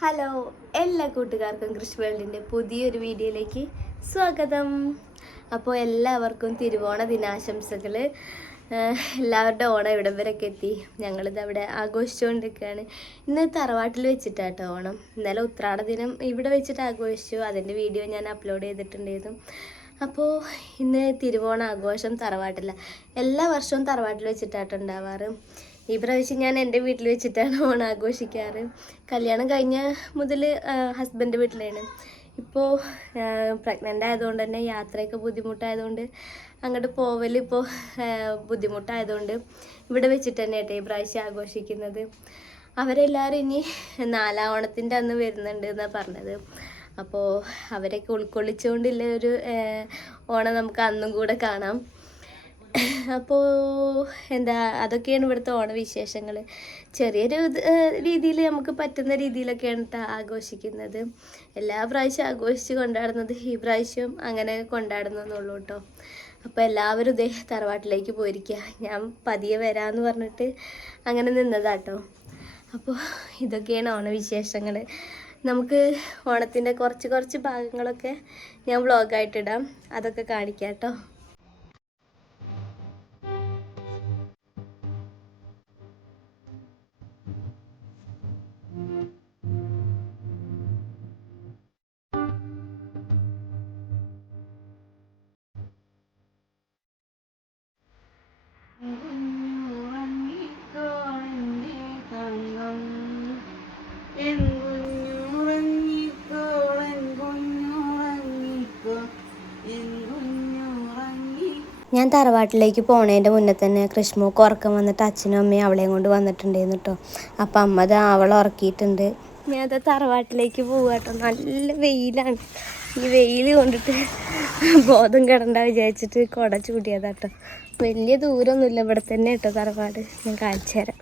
Hello എല്ലാ കൂട്ടുകാർക്കും കൃഷി വേൾഡിൻ്റെ പുതിയൊരു വീഡിയോയിലേക്ക് സ്വാഗതം. അപ്പോൾ എല്ലാവർക്കും തിരുവോണ ദിനാശംസകൾ. എല്ലാവരുടെ ഓണം ഇവിടം വരെയൊക്കെ എത്തി. ഞങ്ങളിത് അവിടെ ആഘോഷിച്ചുകൊണ്ടിരിക്കുകയാണ്. ഇന്ന് തറവാട്ടിൽ വെച്ചിട്ടാട്ടോ ഓണം. ഇന്നലെ ഉത്രാട ദിനം ഇവിടെ വെച്ചിട്ട് ആഘോഷിച്ചു. അതിൻ്റെ വീഡിയോ ഞാൻ അപ്ലോഡ് ചെയ്തിട്ടുണ്ടായിരുന്നു. അപ്പോൾ ഇന്ന് തിരുവോണ ആഘോഷം തറവാട്ടില്ല. എല്ലാ വർഷവും തറവാട്ടിൽ വെച്ചിട്ടാട്ടോ ഉണ്ടാവാറ്. ഈ പ്രാവശ്യം ഞാൻ എൻ്റെ വീട്ടിൽ വെച്ചിട്ടാണ് ഓണം ആഘോഷിക്കാറ്. കല്യാണം കഴിഞ്ഞ മുതൽ ഹസ്ബൻഡ് വീട്ടിലാണ്. ഇപ്പോൾ പ്രഗ്നൻ്റ് ആയതുകൊണ്ട് തന്നെ യാത്രയൊക്കെ ബുദ്ധിമുട്ടായതുകൊണ്ട് അങ്ങോട്ട് പോവൽ ഇപ്പോൾ ബുദ്ധിമുട്ടായതുകൊണ്ട് ഇവിടെ വെച്ചിട്ട് തന്നെ ഈ പ്രാവശ്യം ആഘോഷിക്കുന്നത്. അവരെല്ലാവരും ഇനി 4-ാം ഓണത്തിൻ്റെ അന്ന് വരുന്നുണ്ട് എന്നാണ് പറഞ്ഞത്. അപ്പോൾ അവരൊക്കെ ഉൾക്കൊള്ളിച്ചുകൊണ്ടുള്ള ഒരു ഓണം നമുക്ക് അന്നും കൂടെ കാണാം. അപ്പോൾ അതൊക്കെയാണ് ഇവിടുത്തെ ഓണവിശേഷങ്ങൾ. ചെറിയൊരു രീതിയിൽ നമുക്ക് പറ്റുന്ന രീതിയിലൊക്കെയാണ് ആഘോഷിക്കുന്നത്. എല്ലാ പ്രാവശ്യവും ആഘോഷിച്ച് കൊണ്ടാടുന്നത് ഈ പ്രാവശ്യം അങ്ങനെ കൊണ്ടാടുന്നെന്നുള്ളൂ കേട്ടോ. അപ്പോൾ എല്ലാവരും ഇതേ തറവാട്ടിലേക്ക് പോയിരിക്കുക. ഞാൻ പതിയെ വരാമെന്ന് പറഞ്ഞിട്ട് അങ്ങനെ നിന്നതാട്ടോ. അപ്പോൾ ഇതൊക്കെയാണ് ഓണവിശേഷങ്ങൾ. നമുക്ക് ഓണത്തിൻ്റെ കുറച്ച് ഭാഗങ്ങളൊക്കെ ഞാൻ വ്ളോഗായിട്ടിടാം. അതൊക്കെ കാണിക്കാം കേട്ടോ. ഞാൻ തറവാട്ടിലേക്ക് പോണതിൻ്റെ മുന്നേ തന്നെ കൃഷ്ണമോക്ക് ഉറക്കം വന്നിട്ട് അച്ഛനും അമ്മയും അവളെയും കൊണ്ട് വന്നിട്ടുണ്ടായിരുന്നു കേട്ടോ. അപ്പം അമ്മ അത് അവളെ ഉറക്കിയിട്ടുണ്ട്. ഞാൻ അത് തറവാട്ടിലേക്ക് പോവുക കേട്ടോ. നല്ല വെയിലാണ്. ഈ വെയിൽ കൊണ്ടിട്ട് ബോധം കിടണ്ട വിചാരിച്ചിട്ട് കുട ചൂടിയതാട്ടോ. വലിയ ദൂരമൊന്നുമില്ല, ഇവിടെ തന്നെ കേട്ടോ തറവാട്. ഞാൻ കാണിച്ചു തരാം.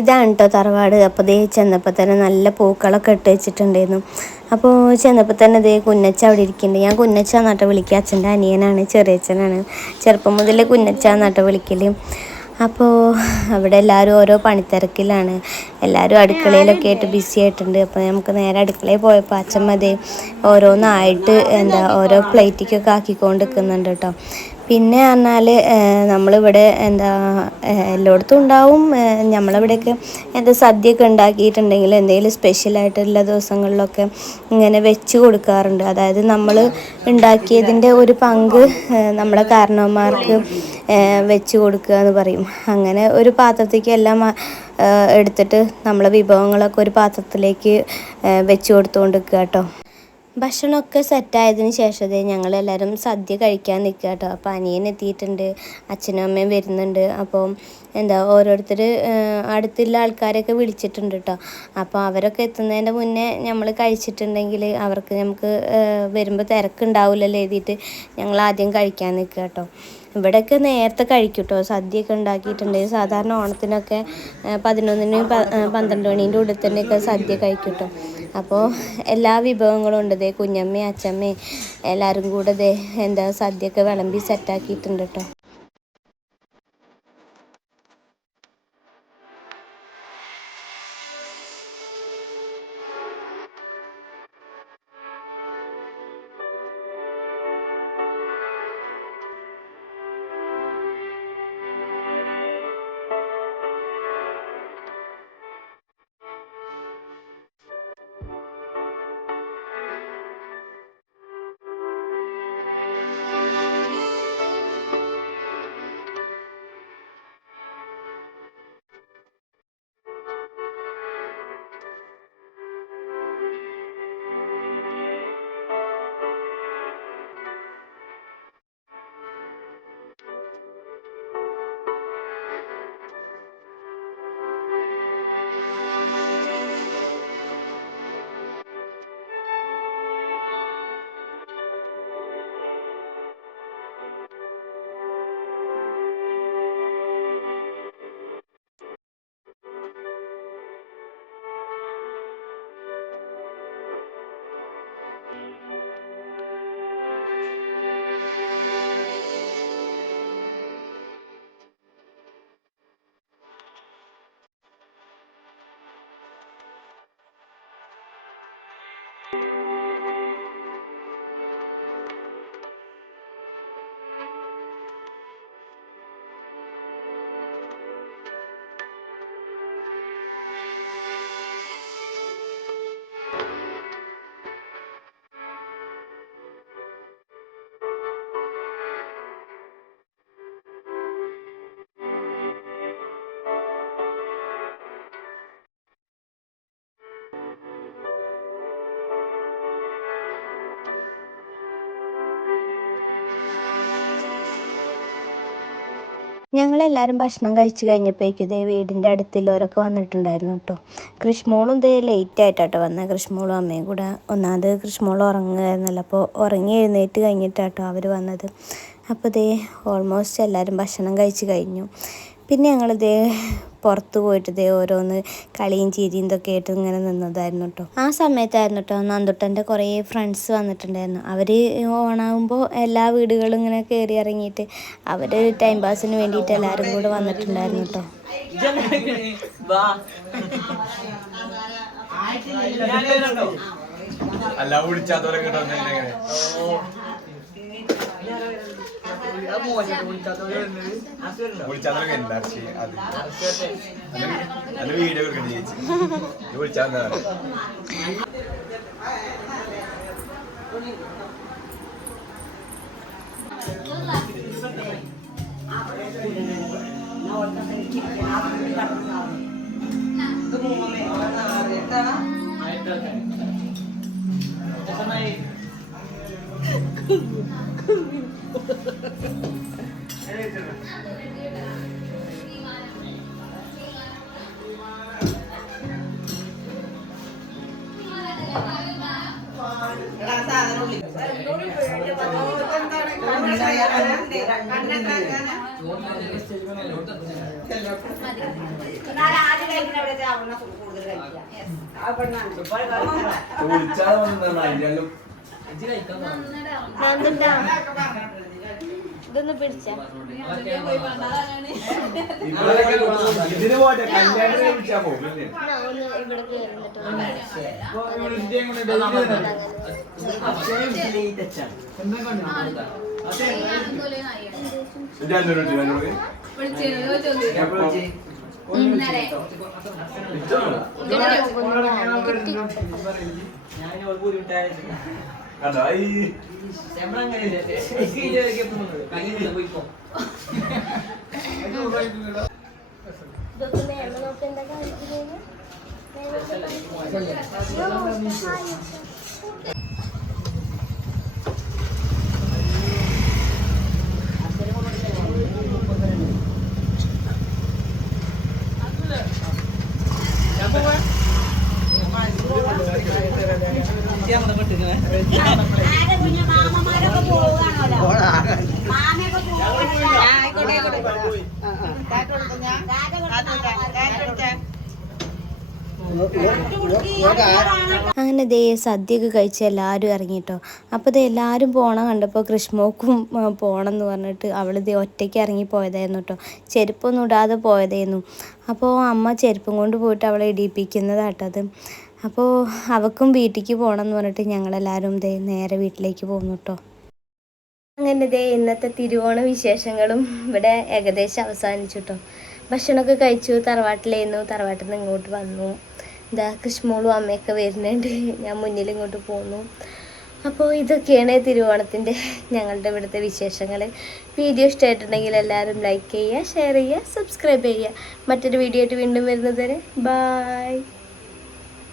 ഇതാണ് കേട്ടോ തറവാട്. അപ്പോൾ ദേ ചെന്നപ്പോൾ തന്നെ നല്ല പൂക്കളൊക്കെ ഇട്ട് വെച്ചിട്ടുണ്ടായിരുന്നു. അപ്പോൾ ചെന്നപ്പോൾ തന്നെ ദേ കുഞ്ഞച്ച അവിടെ ഇരിക്കുന്നുണ്ട്. ഞാൻ കുഞ്ഞച്ച എന്നാട്ടോ വിളിക്കുക. അച്ഛൻ്റെ അനിയനാണ്, ചെറിയച്ഛനാണ്. ചെറുപ്പം മുതലേ കുഞ്ഞച്ച എന്നാട്ടോ വിളിക്കൽ. അപ്പോൾ അവിടെ എല്ലാവരും ഓരോ പണിത്തിരക്കിലാണ്. എല്ലാവരും അടുക്കളയിലൊക്കെ ആയിട്ട് ബിസി ആയിട്ടുണ്ട്. അപ്പോൾ നമുക്ക് നേരെ അടുക്കളയിൽ പോയപ്പോൾ അച്ഛമ്മ ദേ ഓരോന്നായിട്ട് ഓരോ പ്ലേറ്റിക്കൊക്കെ ആക്കിക്കൊണ്ട് നിൽക്കുന്നുണ്ട് കേട്ടോ. പിന്നെ പറഞ്ഞാൽ നമ്മളിവിടെ എല്ലായിടത്തും ഉണ്ടാവും. നമ്മളിവിടെയൊക്കെ സദ്യയൊക്കെ ഉണ്ടാക്കിയിട്ടുണ്ടെങ്കിൽ എന്തെങ്കിലും സ്പെഷ്യലായിട്ടുള്ള ദിവസങ്ങളിലൊക്കെ ഇങ്ങനെ വെച്ച് കൊടുക്കാറുണ്ട്. അതായത് നമ്മൾ ഉണ്ടാക്കിയതിൻ്റെ ഒരു പങ്ക് നമ്മളെ കാരണവന്മാർക്ക് വെച്ച് കൊടുക്കുക എന്ന് പറയും. അങ്ങനെ ഒരു പാത്രത്തേക്ക് എല്ലാം എടുത്തിട്ട് നമ്മളെ വിഭവങ്ങളൊക്കെ ഒരു പാത്രത്തിലേക്ക് വെച്ച് കൊടുത്തുകൊണ്ട് നിൽക്കുക കേട്ടോ. ഭക്ഷണമൊക്കെ സെറ്റായതിന് ശേഷം ഞങ്ങളെല്ലാവരും സദ്യ കഴിക്കാൻ നിൽക്കുക കേട്ടോ. അപ്പോൾ അനിയൻ എത്തിയിട്ടുണ്ട്, അച്ഛനും അമ്മയും വരുന്നുണ്ട്. അപ്പോൾ ഓരോരുത്തർ അടുത്തുള്ള ആൾക്കാരെയൊക്കെ വിളിച്ചിട്ടുണ്ട് കേട്ടോ. അപ്പോൾ അവരൊക്കെ എത്തുന്നതിൻ്റെ മുന്നേ നമ്മൾ കഴിച്ചിട്ടുണ്ടെങ്കിൽ നമുക്ക് വരുമ്പോൾ തിരക്കുണ്ടാവില്ലല്ലോ എഴുതിയിട്ട് ഞങ്ങൾ ആദ്യം കഴിക്കാൻ നിൽക്കുക കേട്ടോ. ഇവിടെയൊക്കെ നേരത്തെ കഴിക്കും കേട്ടോ. സദ്യയൊക്കെ ഉണ്ടാക്കിയിട്ടുണ്ട്. സാധാരണ ഓണത്തിനൊക്കെ 11-ന് 12 മണീൻ്റെ ഉള്ളിൽ തന്നെയൊക്കെ സദ്യ കഴിക്കും കേട്ടോ. അപ്പോൾ എല്ലാ വിഭവങ്ങളും ഉണ്ട്. കുഞ്ഞമ്മയും അച്ഛമ്മയും എല്ലാവരും കൂടെ സദ്യയൊക്കെ വിളമ്പി സെറ്റാക്കിയിട്ടുണ്ട് കേട്ടോ. ഞങ്ങളെല്ലാവരും ഭക്ഷണം കഴിച്ച് കഴിഞ്ഞപ്പോഴേക്കും ഇതേ വീടിൻ്റെ അടുത്തുള്ളവരൊക്കെ വന്നിട്ടുണ്ടായിരുന്നു കേട്ടോ. കൃഷ്മോളും ഇതേ ലേറ്റ് ആയിട്ടാട്ടോ വന്നത്. കൃഷ്മോളും അമ്മയും കൂടെ. ഒന്നാമത് കൃഷ്മോൾ ഉറങ്ങുമായിരുന്നല്ലോ, അപ്പോൾ ഉറങ്ങി എഴുന്നേറ്റ് കഴിഞ്ഞിട്ടാട്ടോ അവർ വന്നത്. അപ്പോൾ ഇതേ ഓൾമോസ്റ്റ് എല്ലാവരും ഭക്ഷണം കഴിച്ച് കഴിഞ്ഞു. പിന്നെ ഞങ്ങളിതേ പുറത്ത് പോയിട്ട് ഇതേ ഓരോന്ന് കളിയും ചിരിയും ഇതൊക്കെ ആയിട്ട് ഇങ്ങനെ നിന്നതായിരുന്നു കേട്ടോ. ആ സമയത്തായിരുന്നു കേട്ടോ നന്ദുട്ടൻ്റെ കുറേ ഫ്രണ്ട്സ് വന്നിട്ടുണ്ടായിരുന്നു. അവർ ഓണാകുമ്പോൾ എല്ലാ വീടുകളും ഇങ്ങനെ കയറി ഇറങ്ങിയിട്ട് അവർ ടൈം പാസിന് വേണ്ടിയിട്ട് എല്ലാവരും കൂടെ വന്നിട്ടുണ്ടായിരുന്നു കേട്ടോ. വീഡിയോ ചേച്ചി വിളിച്ചാ ഇതൊന്ന് പിടിച്ച ഇതിന് പോട്ടെ കല്യാണം വിളിച്ചാ പോകും. അങ്ങനെ ദേ സദ്യയൊക്കെ കഴിച്ച് എല്ലാവരും ഇറങ്ങിട്ടോ. അപ്പോൾ ഇത് എല്ലാവരും പോകണം കണ്ടപ്പോൾ കൃഷ്മോക്കും പോകണം എന്ന് പറഞ്ഞിട്ട് അവൾ ദേ ഒറ്റയ്ക്ക് ഇറങ്ങി പോയതായിരുന്നു കേട്ടോ. ചെരുപ്പൊന്നും ഇടാതെ പോയതായിരുന്നു. അപ്പോൾ അമ്മ ചെരുപ്പും കൊണ്ട് പോയിട്ട് അവളെ ഇടിപ്പിക്കുന്നതാട്ടത്. അപ്പോൾ അവൾക്കും വീട്ടിലേക്ക് പോകണം എന്ന് പറഞ്ഞിട്ട് ഞങ്ങളെല്ലാവരും ദേ നേരെ വീട്ടിലേക്ക് പോകുന്നു കേട്ടോ. അങ്ങനെ ദേ ഇന്നത്തെ തിരുവോണ വിശേഷങ്ങളും ഇവിടെ ഏകദേശം അവസാനിച്ചു കേട്ടോ. ഭക്ഷണമൊക്കെ കഴിച്ചു. തറവാട്ടിലായിരുന്നു. തറവാട്ടിൽ നിന്ന് ഇങ്ങോട്ട് വന്നു. ഇതാ കൃഷ്മോളും അമ്മയൊക്കെ വരുന്നുണ്ട്. ഞാൻ മുന്നിൽ ഇങ്ങോട്ട് പോന്നു. അപ്പോൾ ഇതൊക്കെയാണ് തിരുവോണത്തിൻ്റെ ഞങ്ങളുടെ ഇവിടുത്തെ വിശേഷങ്ങൾ. വീഡിയോ ഇഷ്ടമായിട്ടുണ്ടെങ്കിൽ എല്ലാവരും ലൈക്ക് ചെയ്യുക, ഷെയർ ചെയ്യുക, സബ്സ്ക്രൈബ് ചെയ്യുക. മറ്റൊരു വീഡിയോ ആയിട്ട് വീണ്ടും വരുന്നത് വരെ ബായ്.